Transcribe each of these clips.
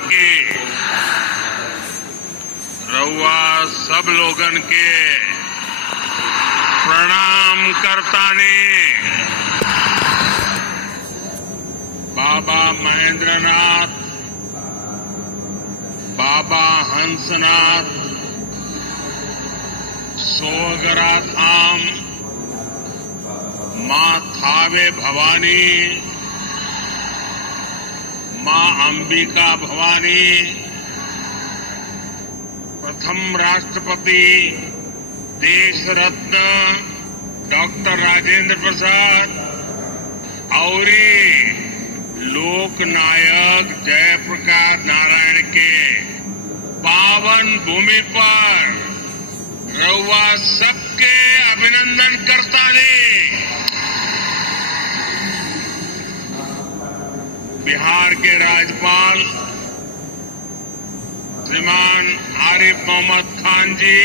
कि रउआ सब लोगन के प्रणाम करतानी। बाबा महेंद्रनाथ, बाबा हंसनाथ, सोगरा धाम, मां थावे भवानी, मां अंबिका भवानी, प्रथम राष्ट्रपति देश रत्न डॉक्टर राजेंद्र प्रसाद और लोकनायक जयप्रकाश नारायण के पावन भूमि पर रउआ सबके अभिनंदन करतानी। बिहार के राज्यपाल श्रीमान आरिफ मोहम्मद खान जी,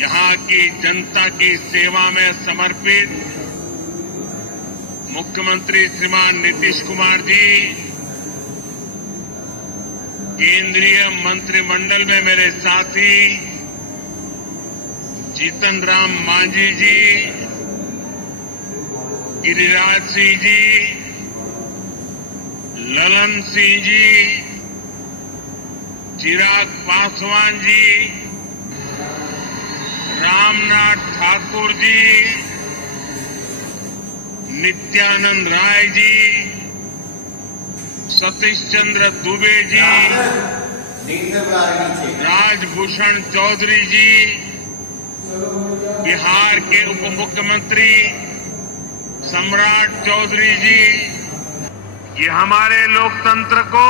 यहां की जनता की सेवा में समर्पित मुख्यमंत्री श्रीमान नीतीश कुमार जी, केंद्रीय मंत्रिमंडल में मेरे साथी जीतन राम मांझी जी, गिरिराज सिंह जी, ललन सिंह जी, चिराग पासवान जी, रामनाथ ठाकुर जी, नित्यानंद राय जी, सतीश चंद्र दुबे जी, राजभूषण चौधरी जी, बिहार के उप मुख्यमंत्री सम्राट चौधरी जी, ये हमारे लोकतंत्र को,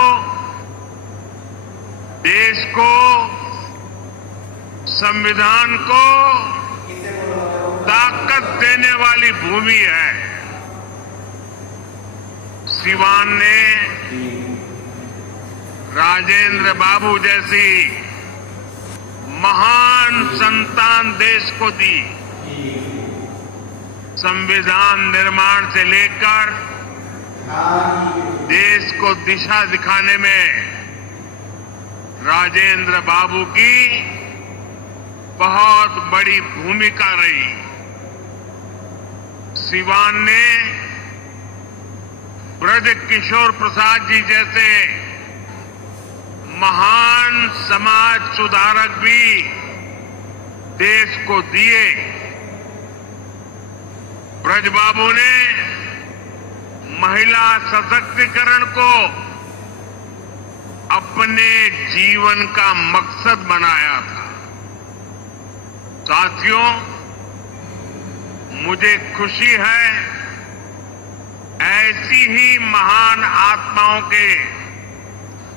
देश को, संविधान को ताकत देने वाली भूमि है। सिवान ने राजेंद्र बाबू जैसी महान संतान देश को दी। संविधान निर्माण से लेकर देश को दिशा दिखाने में राजेंद्र बाबू की बहुत बड़ी भूमिका रही। सिवान ने ब्रज किशोर प्रसाद जी जैसे महान समाज सुधारक भी देश को दिए। ब्रज बाबू ने महिला सशक्तिकरण को अपने जीवन का मकसद बनाया था। साथियों, मुझे खुशी है ऐसी ही महान आत्माओं के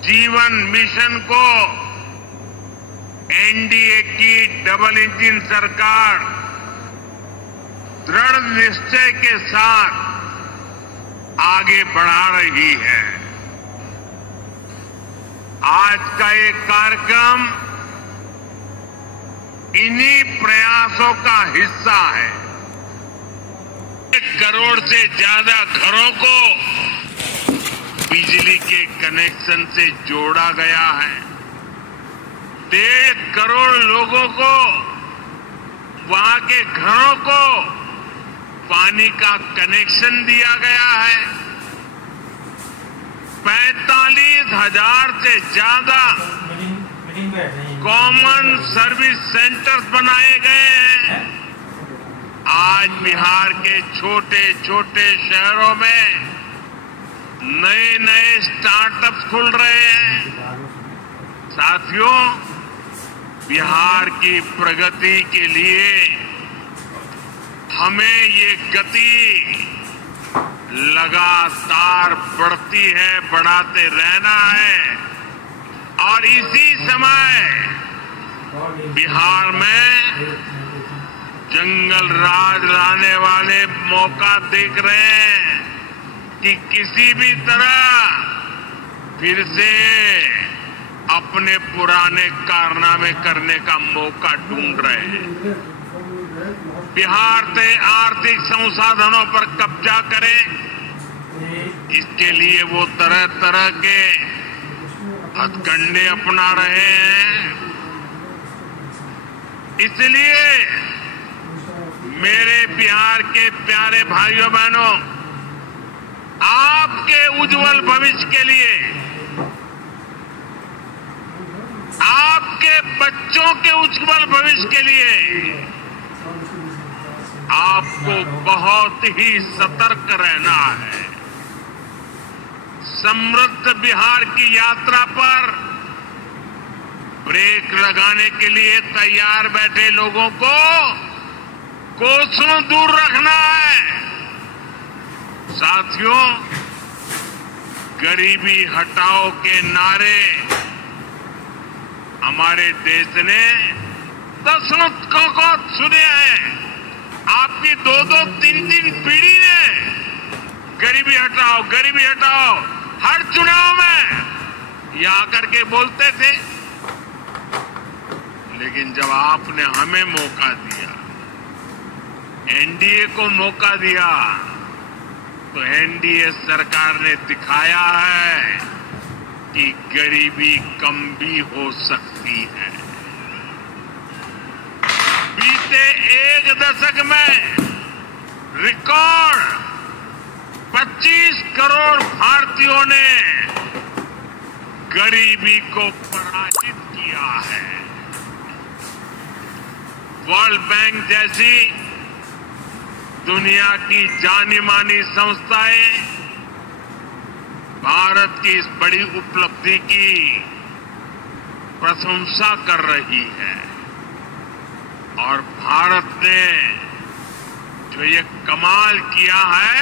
जीवन मिशन को एनडीए की डबल इंजन सरकार दृढ़ निश्चय के साथ आगे बढ़ा रही है। आज का ये कार्यक्रम इन्हीं प्रयासों का हिस्सा है। 1 करोड़ से ज्यादा घरों को बिजली के कनेक्शन से जोड़ा गया है। 1.5 करोड़ लोगों को, वहां के घरों को पानी का कनेक्शन दिया गया है। 45,000 से ज्यादा कॉमन सर्विस सेंटर्स बनाए गए हैं। आज बिहार के छोटे छोटे शहरों में नए नए स्टार्टअप्स खुल रहे हैं। साथियों, बिहार की प्रगति के लिए हमें ये गति लगातार बढ़ती है, बढ़ाते रहना है। और इसी समय बिहार में जंगल राज लाने वाले मौका देख रहे हैं कि किसी भी तरह फिर से अपने पुराने कारनामे करने का मौका ढूंढ रहे हैं। बिहार से आर्थिक संसाधनों पर कब्जा करें, इसके लिए वो तरह तरह के हथकंडे अपना रहे हैं। इसलिए मेरे बिहार के प्यारे भाइयों बहनों, आपके उज्जवल भविष्य के लिए, आपके बच्चों के उज्जवल भविष्य के लिए आपको बहुत ही सतर्क रहना है। समृद्ध बिहार की यात्रा पर ब्रेक लगाने के लिए तैयार बैठे लोगों को कोसों दूर रखना है। साथियों, गरीबी हटाओ के नारे हमारे देश ने दशकों को सुने हैं। आपकी दो दो तीन तीन पीढ़ी ने गरीबी हटाओ हर चुनाव में ये आकर के बोलते थे। लेकिन जब आपने हमें मौका दिया, एनडीए को मौका दिया, तो एनडीए सरकार ने दिखाया है कि गरीबी कम भी हो सकती है। बीते एक दशक में रिकॉर्ड 25 करोड़ भारतीयों ने गरीबी को पराजित किया है। वर्ल्ड बैंक जैसी दुनिया की जानी मानी संस्थाएं भारत की इस बड़ी उपलब्धि की प्रशंसा कर रही है। और भारत ने जो ये कमाल किया है,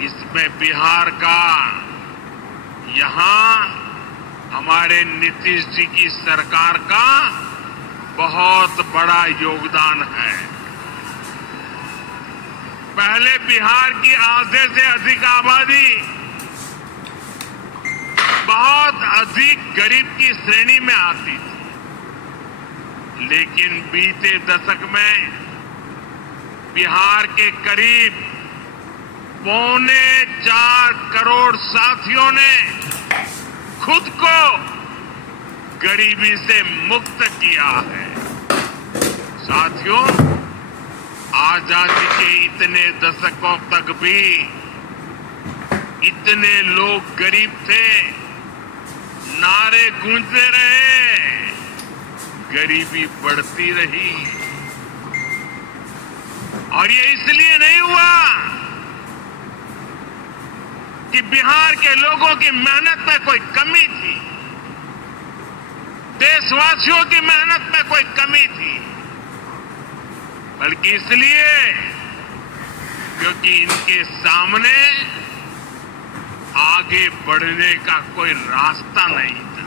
इसमें बिहार का यहां हमारे नीतीश जी की सरकार का बहुत बड़ा योगदान है। पहले बिहार की आधे से अधिक आबादी बहुत अधिक गरीब की श्रेणी में आती थी, लेकिन बीते दशक में बिहार के करीब 4.25 करोड़ साथियों ने खुद को गरीबी से मुक्त किया है। साथियों, आजादी के इतने दशकों तक भी इतने लोग गरीब थे, नारे गूंजते रहे, गरीबी बढ़ती रही। और ये इसलिए नहीं हुआ कि बिहार के लोगों की मेहनत में कोई कमी थी, देशवासियों की मेहनत में कोई कमी थी, बल्कि इसलिए क्योंकि इनके सामने आगे बढ़ने का कोई रास्ता नहीं था।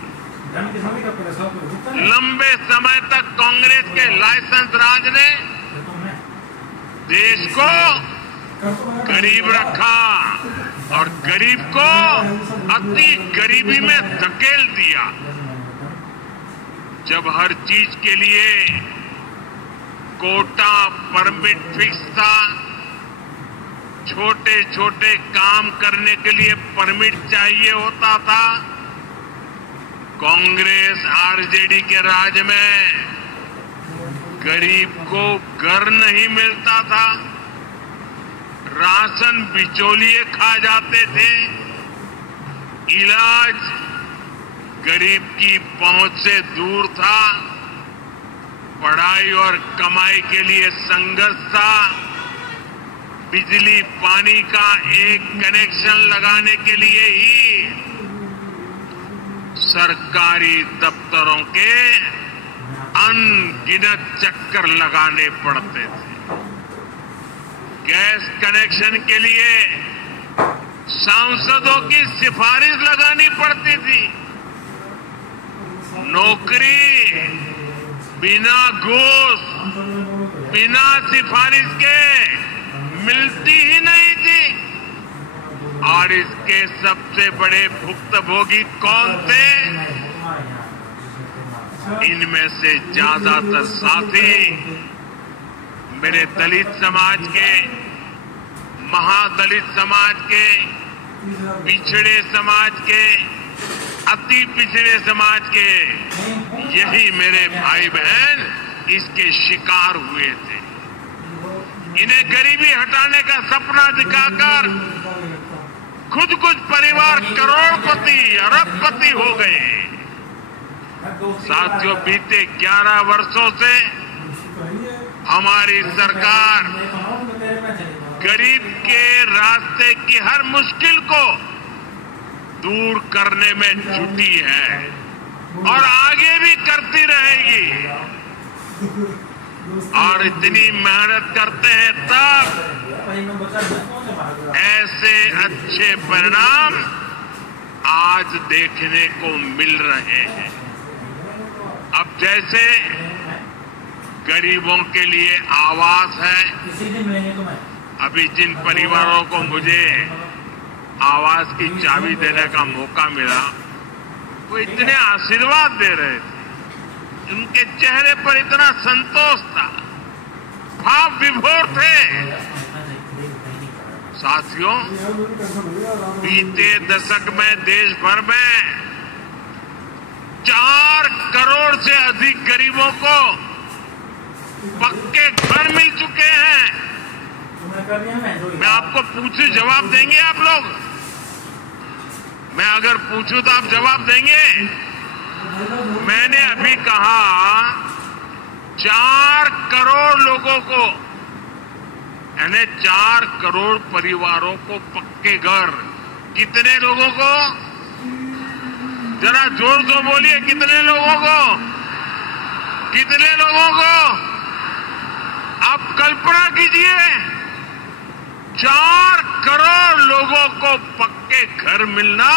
लंबे समय तक कांग्रेस के लाइसेंस राज ने देश को गरीब रखा और गरीब को अति गरीबी में धकेल दिया। जब हर चीज के लिए कोटा परमिट फिक्स था, छोटे छोटे काम करने के लिए परमिट चाहिए होता था, कांग्रेस आरजेडी के राज में गरीब को घर नहीं मिलता था, राशन बिचौलिए खा जाते थे, इलाज गरीब की पहुंच से दूर था, पढ़ाई और कमाई के लिए संघर्ष था, बिजली पानी का एक कनेक्शन लगाने के लिए ही सरकारी दफ्तरों के अनगिनत चक्कर लगाने पड़ते थे। गैस कनेक्शन के लिए सांसदों की सिफारिश लगानी पड़ती थी। नौकरी बिना घूस, बिना सिफारिश के मिलती ही नहीं थी। और इसके सबसे बड़े भुक्तभोगी कौन थे? इनमें से ज्यादातर साथी मेरे दलित समाज के, महादलित समाज के, पिछड़े समाज के, अति पिछड़े समाज के यही मेरे भाई बहन इसके शिकार हुए थे। इन्हें गरीबी हटाने का सपना दिखाकर खुद कुछ परिवार करोड़पति, अरबपति हो गए। साथियों, बीते 11 वर्षों से हमारी सरकार गरीब के रास्ते की हर मुश्किल को दूर करने में जुटी है और आगे भी करती रहेगी। और इतनी मेहनत करते हैं तब ऐसे अच्छे परिणाम आज देखने को मिल रहे हैं। अब जैसे गरीबों के लिए आवास है, अभी जिन परिवारों को मुझे आवास की चाबी देने का मौका मिला, वो इतने आशीर्वाद दे रहे थे, उनके चेहरे पर इतना संतोष था, भाव विभोर थे। साथियों, बीते दशक में देश भर में 4 करोड़ से अधिक गरीबों को पक्के घर मिल चुके हैं। मैं आपको पूछूं, जवाब देंगे आप लोग? मैं अगर पूछूं तो आप जवाब देंगे? मैंने अभी कहा 4 करोड़ लोगों को, यानी 4 करोड़ परिवारों को पक्के घर। कितने लोगों को? जरा जोर से बोलिए, कितने लोगों को? कितने लोगों को? आप कल्पना कीजिए, 4 करोड़ लोगों को पक्के घर मिलना।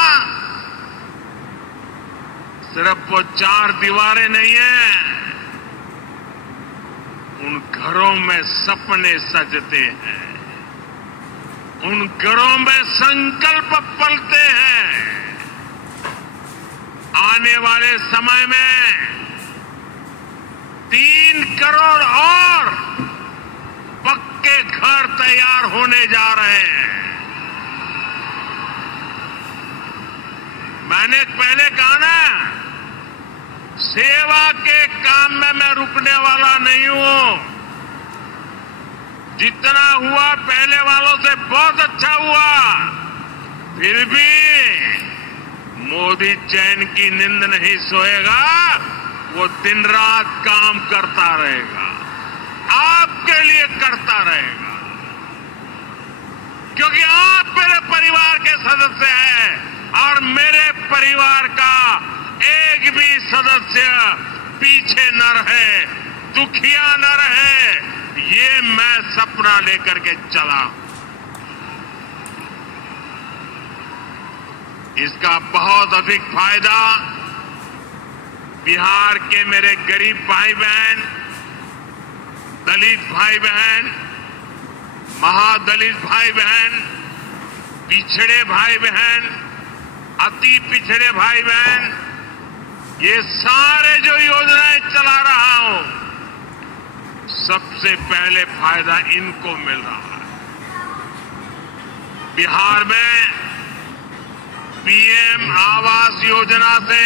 सिर्फ वो 4 दीवारें नहीं है, उन घरों में सपने सजते हैं, उन घरों में संकल्प पलते हैं। आने वाले समय में 3 करोड़ और पक्के घर तैयार होने जा रहे हैं। मैंने पहले कहा ना, सेवा के काम में मैं रुकने वाला नहीं हूं। जितना हुआ पहले वालों से बहुत अच्छा हुआ, फिर भी मोदी चैन की नींद नहीं सोएगा, वो दिन रात काम करता रहेगा, आपके लिए करता रहेगा, क्योंकि आप मेरे परिवार के सदस्य हैं और मेरे परिवार का एक भी सदस्य पीछे न रहे, दुखिया न रहे, ये मैं सपना लेकर के चला। इसका बहुत अधिक फायदा बिहार के मेरे गरीब भाई बहन, दलित भाई बहन, महादलित भाई बहन, पिछड़े भाई बहन, अति पिछड़े भाई बहन, ये सारे जो योजनाएं चला रहा हूं, सबसे पहले फायदा इनको मिल रहा है। बिहार में पीएम आवास योजना से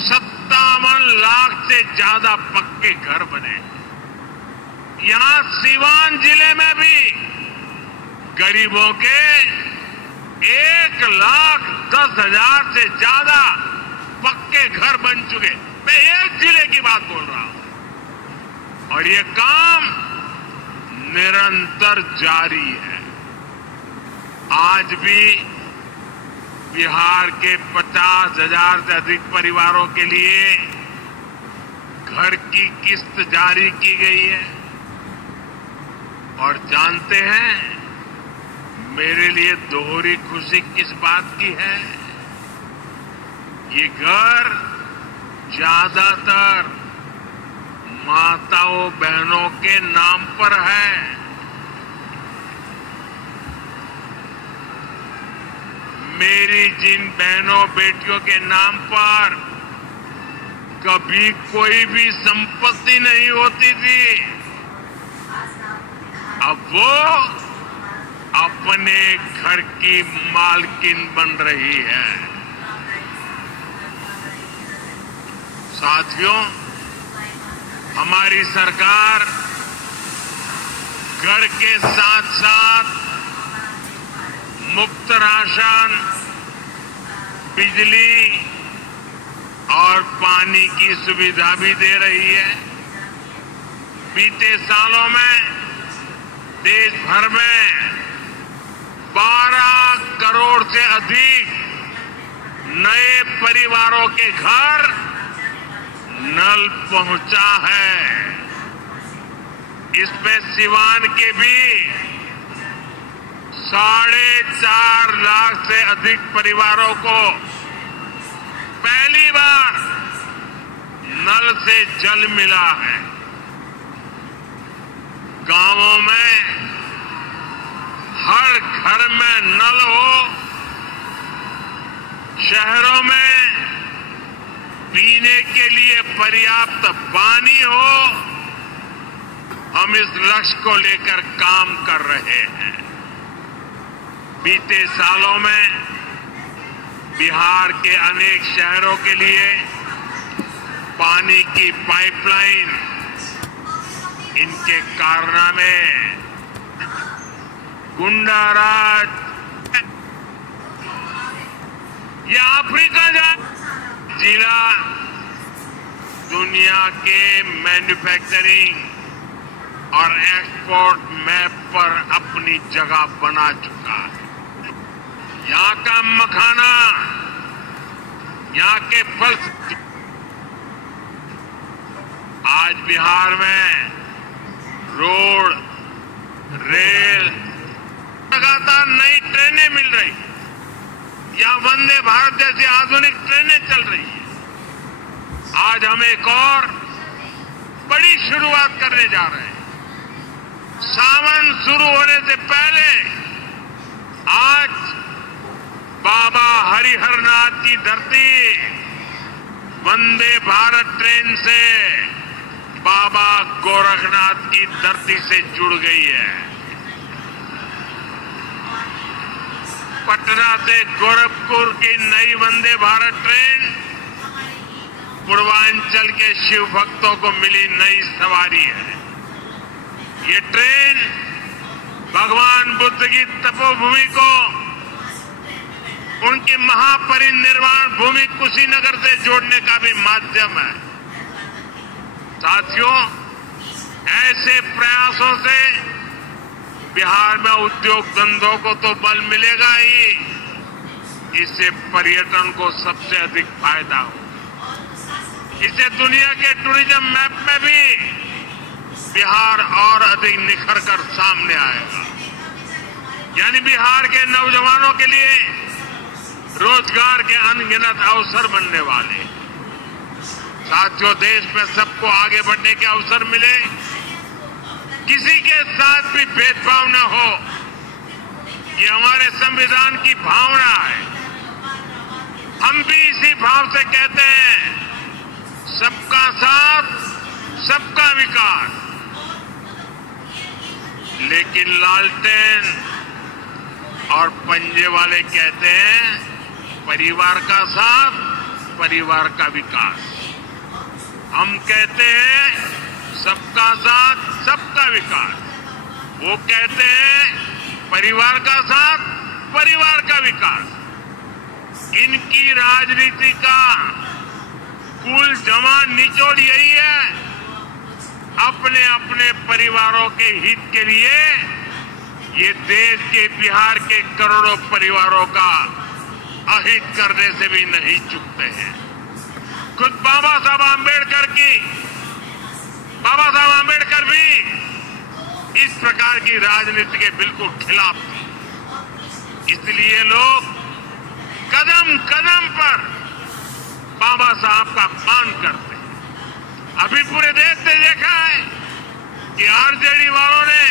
57 लाख से ज्यादा पक्के घर बने। यहां सीवान जिले में भी गरीबों के 1,10,000 से ज्यादा पक्के घर बन चुके। मैं एक जिले की बात बोल रहा हूं और ये काम निरंतर जारी है। आज भी बिहार के 50,000 से अधिक परिवारों के लिए घर की किस्त जारी की गई है। और जानते हैं मेरे लिए दोहरी खुशी किस बात की है? ये घर ज्यादातर माताओं बहनों के नाम पर है। मेरी जिन बहनों बेटियों के नाम पर कभी कोई भी संपत्ति नहीं होती थी, अपने घर की मालकिन बन रही है। साथियों, हमारी सरकार घर के साथ साथ मुफ्त राशन, बिजली और पानी की सुविधा भी दे रही है। बीते सालों में देश भर में 12 करोड़ से अधिक नए परिवारों के घर नल पहुंचा है। इसमें सिवान के भी 4.5 लाख से अधिक परिवारों को पहली बार नल से जल मिला है। गांवों में हर घर में नल हो, शहरों में पीने के लिए पर्याप्त पानी हो, हम इस लक्ष्य को लेकर काम कर रहे हैं। बीते सालों में बिहार के अनेक शहरों के लिए पानी की पाइपलाइन, इनके कारनामे, गुंडाराज, ये अफ्रीका जिला दुनिया के मैन्युफैक्चरिंग और एक्सपोर्ट मैप पर अपनी जगह बना चुका है। यहाँ का मखाना, यहाँ के फल, आज बिहार में रोड, रेल, लगातार नई ट्रेनें मिल रही, यहाँ वंदे भारत जैसी आधुनिक ट्रेनें चल रही है। आज हम एक और बड़ी शुरुआत करने जा रहे हैं। सावन शुरू होने से पहले आज बाबा हरिहरनाथ की धरती वंदे भारत ट्रेन से बाबा गोरखनाथ की धरती से जुड़ गई है। पटना से गोरखपुर की नई वंदे भारत ट्रेन पूर्वांचल के शिव भक्तों को मिली नई सवारी है। ये ट्रेन भगवान बुद्ध की तपोभूमि को उनकी महापरिनिर्वाण भूमि कुशीनगर से जोड़ने का भी माध्यम है। साथियों, ऐसे प्रयासों से बिहार में उद्योग धंधों को तो बल मिलेगा ही, इससे पर्यटन को सबसे अधिक फायदा हो। इससे दुनिया के टूरिज्म मैप में भी बिहार और अधिक निखर कर सामने आएगा। यानी बिहार के नौजवानों के लिए रोजगार के अनगिनत अवसर बनने वाले। साथियों, देश में सबको आगे बढ़ने के अवसर मिले, किसी के साथ भी भेदभाव न हो, ये हमारे संविधान की भावना है। हम भी इसी भाव से कहते हैं, सबका साथ, सबका विकास। लेकिन लालटेन और पंजे वाले कहते हैं, परिवार का साथ, परिवार का विकास। हम कहते हैं सबका साथ, सबका विकास। वो कहते हैं परिवार का साथ, परिवार का विकास। इनकी राजनीति का कुल जमा निचोड़ यही है, अपने अपने परिवारों के हित के लिए ये देश के, बिहार के करोड़ों परिवारों का अहित करने से भी नहीं चूकते हैं। खुद बाबा साहब आंबेडकर भी इस प्रकार की राजनीति के बिल्कुल खिलाफ थे। इसलिए लोग कदम कदम पर बाबा साहब का मान करते हैं। अभी पूरे देश ने देखा है कि आरजेडी वालों ने